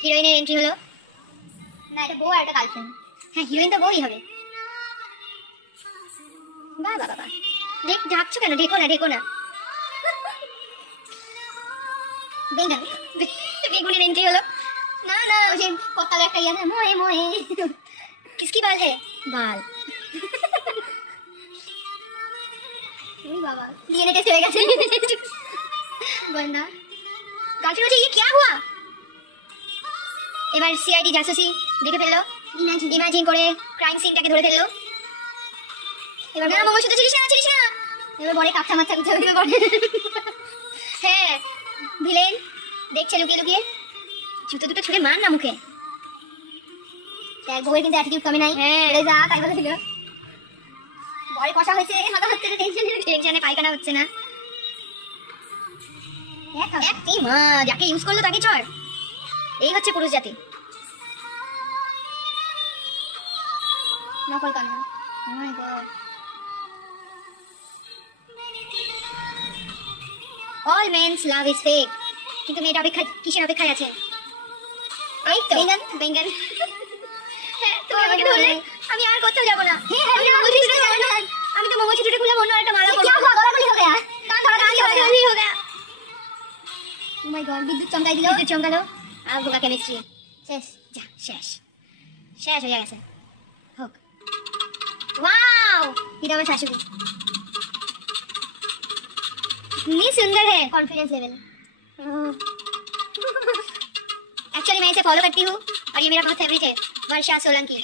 হিরোইনের entry হলো। না, এটা বউ আর এটা গার্লফ্রেন্ড। হ্যাঁ, হিরোইন তো বউই হবে। বাহ বাহ বাহ, দেখ ঢাকছো কেন? ঢেকো না, ঢেকো না। বেগুন, বেগুনের এন্ট্রি হলো। না না, ওই যে কপালে একটা ইয়ে আছে, মোয়ে মোয়ে। কিসকি বাল है? বাল। ওই বাবা, ডিএনএ টেস্ট হয়ে গেছে। বলনা গার্লফ্রেন্ড হচ্ছে, ये क्या हुआ? এবার সিআইডি জাসুসি দেখে ফেললো, ইমাজিন করে ক্রাইম সিনটাকে ধরে ফেললো। এবার না, মঙ্গলসূত্র ছিলিস না, ছিলিস না। এবার বলে কাপটা মাথা গুছে উঠবে বলে। হ্যাঁ, ভিলেন দেখছে লুকিয়ে লুকিয়ে, জুতো দুটো ছুঁড়ে মার না মুখে। দেখ, বউয়ের কিন্তু অ্যাটিটিউড কমে নাই। হ্যাঁ, যা তাই কথা ছিল। ভয় কষা হয়েছে, মাথা হচ্ছে না, টেনশনে পায়খানা হচ্ছে না। একটি মা, যাকে ইউজ করলো তাকে চড়। এই হচ্ছে পুরুষ জাতি। নকল কান্না। Oh my God. All men's love is fake. কিন্তু মেয়েটা অপেক্ষা, কিসের অপেক্ষায় আছে? এই তো বেঙ্গন, বেঙ্গন। হ্যাঁ, তুমি আমাকে ধরলে আমি আর কোথাও যাব না। আমি তো মঙ্গলসূত্রটা খুলে অন্য একটা মালা পরবো। গলাগলি हो गया, কান ধরাধরি हो गया। Oh my God, বিদ্যুৎ চমকাই দিল, বিদ্যুৎ চমকালো। আর হোগা কেমিস্ট্রি শেষ, যা শেষ, শেষ হয়ে গেছে। হোক। वाओ, ये तो शाशुड़ी कितनी सुंदर है। Confidence level. एक्चुअली मैं इसे फॉलो करती हूँ और ये मेरा बहुत फेवरेट है, वर्षा सोलंकी।